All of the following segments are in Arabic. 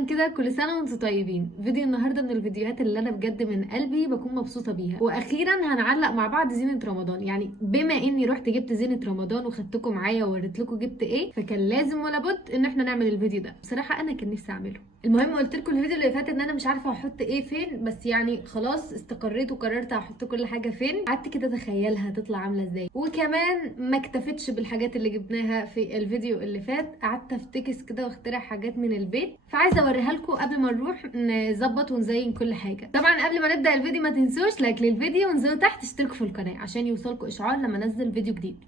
اولا كده كل سنه وانتم طيبين. فيديو النهارده من الفيديوهات اللي انا بجد من قلبي بكون مبسوطه بيها، واخيرا هنعلق مع بعض زينه رمضان. يعني بما اني رحت جبت زينه رمضان وخدتكم معايا ووريت لكم جبت ايه، فكان لازم ولا بد ان احنا نعمل الفيديو ده. بصراحه انا كان نفسي اعمله. المهم قلت لكم الفيديو اللي فات ان انا مش عارفه احط ايه فين، بس يعني خلاص استقريت وقررت احط كل حاجه فين. قعدت كده اتخيلها هتطلع عامله ازاي، وكمان ما اكتفتش بالحاجات اللي جبناها في الفيديو اللي فات، قعدت افتكس كده واخترع حاجات من البيت، فعايزه اوريها لكم قبل ما نروح نظبط ونزين كل حاجه. طبعا قبل ما نبدا الفيديو ما تنسوش لايك للفيديو وانزلوا تحت اشتركوا في القناه عشان يوصلكم اشعار لما انزل فيديو جديد.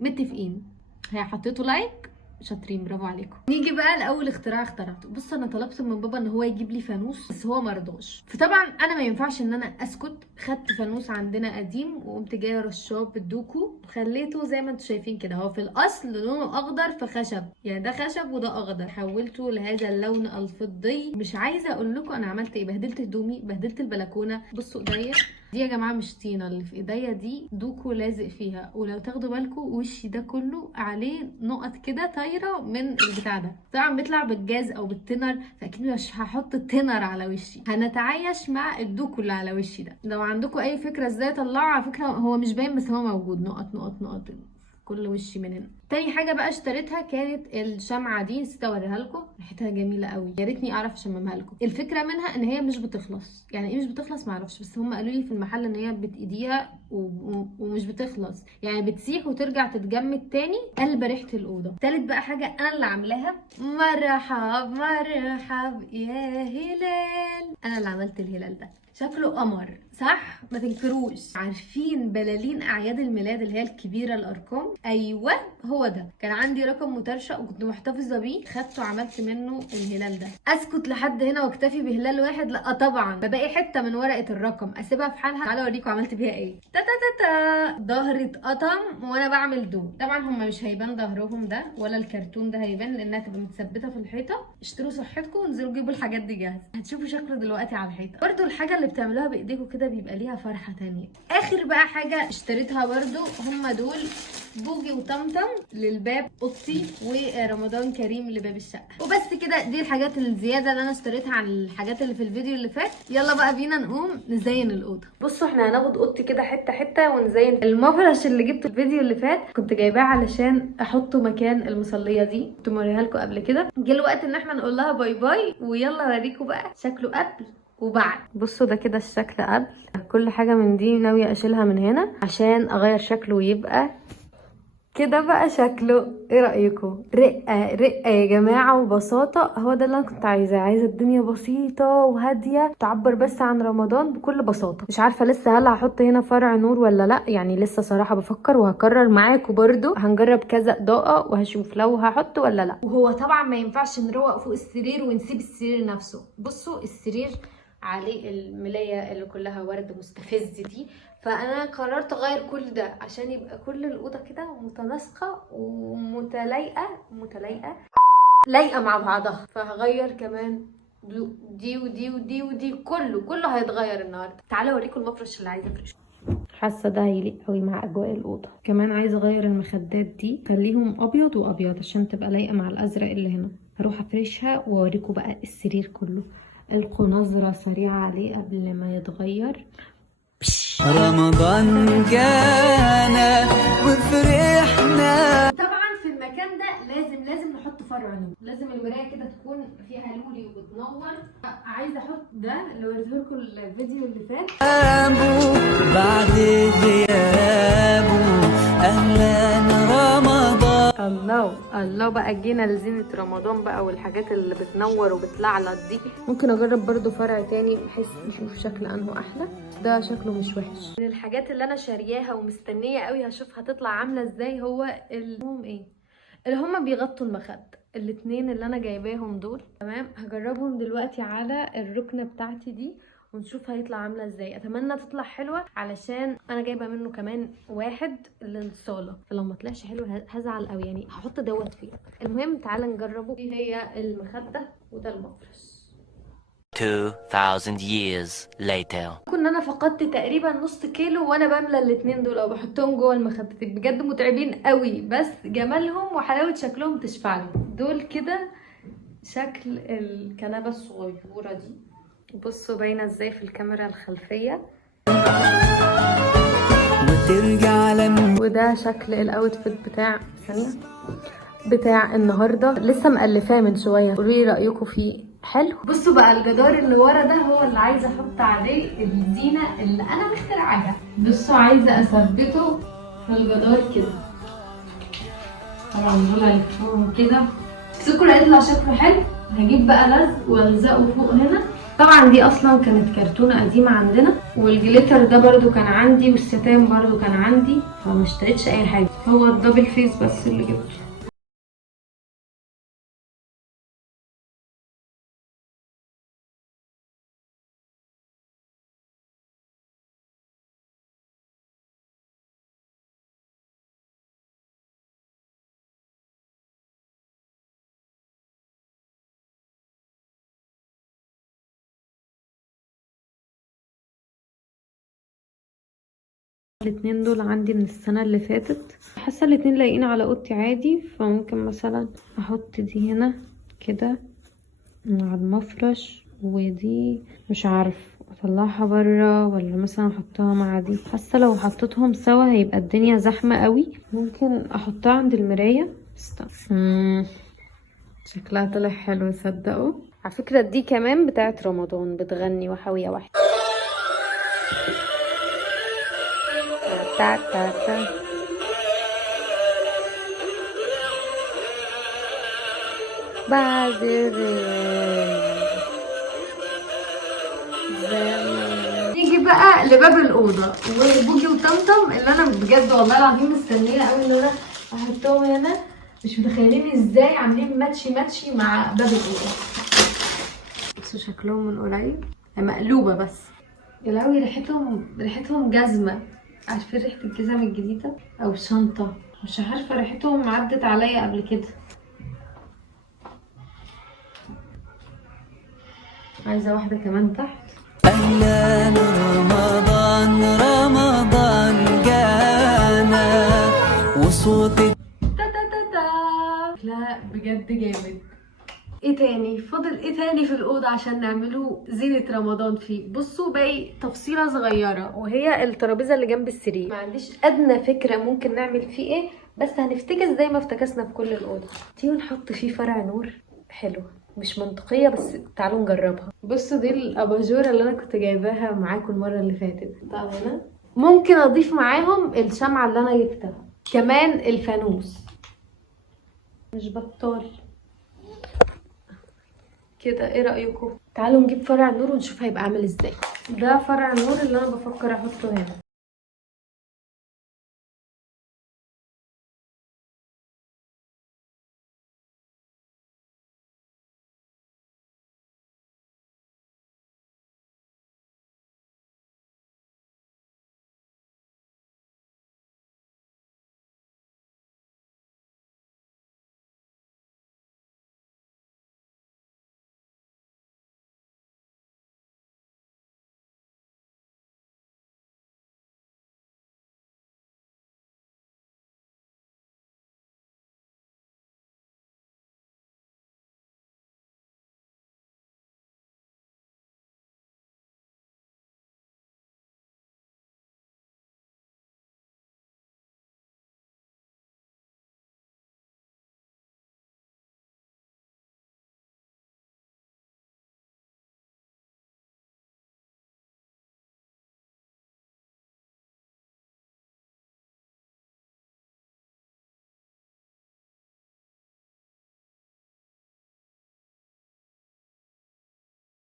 متفقين. هي حطيتوا لايك، شاطرين، برافو عليكم. نيجي بقى لاول اختراع اخترعته. بص انا طلبت من بابا ان هو يجيب لي فانوس، بس هو ما رضاش، فطبعا انا ما ينفعش ان انا اسكت. خدت فانوس عندنا قديم وقمت جايه رشاه بالدوكو وخليته زي ما انتم شايفين كده. هو في الاصل لونه اخضر فخشب، يعني ده خشب وده اخضر، حولته لهذا اللون الفضي. مش عايزه اقول لكم انا عملت ايه، بهدلت هدومي، بهدلت البلكونه. بصوا ايديا دي يا جماعه مش طينه، اللي في ايديا دي دوكو لازق فيها، ولو تاخدوا بالكم وشي ده كله عليه نقط كده طايره من البتاع ده. طبعا بيطلع بالجاز او بالتنر، فاكيد مش هحط التنر على وشي، هنتعايش مع الدوكو اللي على وشي ده. لو عندكم اي فكره ازاي اطلعه، على فكره هو مش باين بس هو موجود، نقط نقط نقط كل وشي من هنا. تاني حاجه بقى اشتريتها كانت الشمعه دي، نسيت اوريها لكم، ريحتها جميله قوي، يا ريتني اعرف اشممها لكم. الفكره منها ان هي مش بتخلص. يعني ايه مش بتخلص معرفش، بس هم قالوا لي في المحل ان هي بتايديها ومش بتخلص، يعني بتسيح وترجع تتجمد تاني، قلب ريحه الاوضه. تالت بقى حاجه انا اللي عاملاها، مرحب مرحب يا هلال، انا اللي عملت الهلال ده، شكله قمر صح؟ ما تنكروش. عارفين بلالين اعياد الميلاد اللي هي الكبيره الارقام؟ ايوه هو ده. كان عندي رقم مترشق وكنت محتفظه بيه، خدته وعملت منه الهلال ده. اسكت لحد هنا واكتفي بهلال واحد؟ لا طبعا، بباقي حته من ورقه الرقم اسيبها في حالها. تعالوا اوريكم عملت بيها ايه. تا تا تا تا، ظهري اتقطم وانا بعمل دول. طبعا هم مش هيبان ظهرهم ده ولا الكرتون ده هيبان لانها تبقى متثبته في الحيطه. اشتروا صحتكم وانزلوا جيبوا الحاجات دي جاهزه، هتشوفوا شكله دلوقتي على الحيطه. برده الحاجه اللي بتعملوها بايديكم كده بيبقى ليها فرحه تانية. اخر بقى حاجه اشتريتها برده هم دول، بوجي وطمطم للباب اوضتي، ورمضان كريم لباب الشقه. وبس كده، دي الحاجات الزياده اللي انا اشتريتها عن الحاجات اللي في الفيديو اللي فات. يلا بقى بينا نقوم نزين الاوضه. بصوا احنا هناخد اوضتي كده حته حته ونزين. المفرش اللي جبته الفيديو اللي فات كنت جايباه علشان احطه مكان المصليه دي، كنت موريها لكم قبل كده. جه الوقت ان احنا نقول لها باي باي، ويلا اوريكم بقى شكله قبل وبعد. بصوا ده كده الشكل قبل. كل حاجه من دي ناويه اشيلها من هنا عشان اغير شكله ويبقى كده بقى شكله. ايه رايكم؟ رقه رقه يا جماعه وبساطه، هو ده اللي انا كنت عايزه الدنيا بسيطه وهاديه تعبر بس عن رمضان بكل بساطه. مش عارفه لسه هل هحط هنا فرع نور ولا لا، يعني لسه صراحه بفكر وهكرر معاكم برده، هنجرب كذا اضاءه وهشوف لو هحط ولا لا. وهو طبعا ما ينفعش نروق فوق السرير ونسيب السرير نفسه. بصوا السرير عليه الملايه اللي كلها ورد مستفز دي، فانا قررت اغير كل ده عشان يبقى كل الاوضه كده متناسقه ومتلايقه لايقه مع بعضها. فهغير كمان دي ودي ودي ودي، كله هيتغير النهارده. تعالوا اوريكم المفرش اللي عايزه افرشه. حاسه ده هيليق قوي مع اجواء الاوضه. كمان عايزه اغير المخدات دي، خليهم ابيض وابيض عشان تبقى لايقه مع الازرق اللي هنا. هروح افرشها واوريكم بقى السرير كله. القوا نظره سريعه عليه قبل ما يتغير. رمضان جانا وفرحنا. طبعا في المكان ده لازم نحط فرع نور، لازم المرايه كده تكون فيها لولي وبتنور. عايزه احط ده اللي وريته لكم الفيديو اللي فات. بعد غيابه اهلا رمضان. الله بقى جينا لزينه رمضان بقى والحاجات اللي بتنور وبتلعلط دي. ممكن اجرب برضو فرع تاني بحيث نشوف شكل انه احلى. ده شكله مش وحش. من الحاجات اللي انا شارياها ومستنيه قوي هشوف هتطلع عامله ازاي، هو اللي هما بيغطوا المخد. الاتنين اللي انا جايباهم دول تمام، هجربهم دلوقتي على الركنه بتاعتي دي ونشوف هيطلع عامله ازاي. اتمنى تطلع حلوه علشان انا جايبه منه كمان واحد للصاله، فلو ما طلعش حلو هزعل قوي، يعني هحط دوت فيه. المهم تعالى نجربه. دي هي المخده وده المفرش. 2000 years later. كنت انا فقدت تقريبا نص كيلو وانا بملى الاتنين دول او بحطهم جوه المخدات. بجد متعبين قوي، بس جمالهم وحلاوه شكلهم تشفع لهم. دول كده شكل الكنبة الصغيرة دي. بصوا باينة ازاي في الكاميرا الخلفية. وترجع وده شكل الاوتفيت بتاع النهارده، لسه مألفاه من شويه. قولوا لي رايكم فيه. حلو. بصوا بقى الجدار اللي ورا ده هو اللي عايزه احط عليه الزينه اللي انا مخترعاها. بصوا عايزه اثبته في الجدار كده. طبعا دول هلفهم كده. السكر هيطلع شكله حلو. هجيب بقى لزق والزقه فوق هنا. طبعا دي اصلا كانت كرتونه قديمه عندنا، والجليتر ده برضو كان عندي، والستان برضو كان عندي، فما اشتريتش اي حاجه. هو الدبل فيس بس اللي جبته. الاتنين دول عندي من السنة اللي فاتت. حاسة الاتنين لايقين على اوضتي عادي، فممكن مثلا احط دي هنا كده مع المفرش، ودي مش عارف اطلعها برا ولا مثلا احطها مع دي. حاسة لو حطيتهم سوا هيبقى الدنيا زحمة قوي. ممكن احطها عند المراية. شكلها طلع حلو صدقوا. على فكرة دي كمان بتاعت رمضان، بتغني وحوية واحدة. تا تا تا. بعد نيجي بقى لباب الأوضة وبوجي وطمطم اللي أنا بجد والله العظيم مستنية أوي إن أنا أحطهم هنا. مش متخيلين إزاي عاملين ماتشي مع باب الأوضة. بصوا شكلهم من قريب مقلوبة بس. يا لهوي ريحتهم جزمة. عارفين ريحة الجزم الجديدة او شنطة؟ مش عارفة، ريحتهم عدت عليا قبل كده. عايزة واحدة كمان تحت. أهلا رمضان جانا وصوت لا بجد جامد. ايه تاني فاضل؟ ايه تاني في الأوضة عشان نعمله زينة رمضان فيه؟ بصوا باقي تفصيلة صغيرة وهي الترابيزة اللي جنب السرير. ما عنديش ادنى فكرة ممكن نعمل فيه ايه، بس هنفتكس زي ما افتكسنا في كل الأوضة. تيجوا نحط فيه فرع نور حلو. مش منطقية بس تعالوا نجربها. بصوا دي الاباجورة اللي انا كنت جايباها معاكم المرة اللي فاتت. هنا ممكن اضيف معاهم الشمعة اللي انا جبتها، كمان الفانوس. مش بطال كده. ايه رأيكم؟ تعالوا نجيب فرع النور ونشوف هيبقى عامل ازاي. ده فرع النور اللي انا بفكر احطه هنا.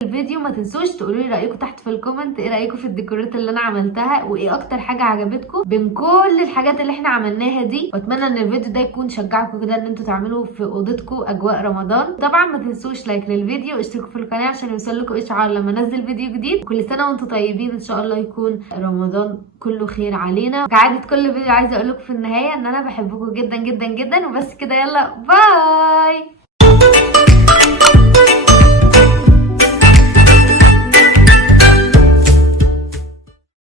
الفيديو ما تنسوش تقولوا لي رايكم تحت في الكومنت. ايه رايكم في الديكورات اللي انا عملتها، وايه اكتر حاجه عجبتكم بين كل الحاجات اللي احنا عملناها دي. واتمنى ان الفيديو ده يكون شجعكم كده ان انتوا تعملوا في اوضتكم اجواء رمضان. طبعا ما تنسوش لايك للفيديو واشتركوا في القناه عشان يوصلكم اشعار لما انزل فيديو جديد. كل سنه وانتم طيبين، ان شاء الله يكون رمضان كله خير علينا. كعاده كل فيديو عايزه اقول لكم في النهايه ان انا بحبكم جدا جدا جدا. وبس كده، يلا باي.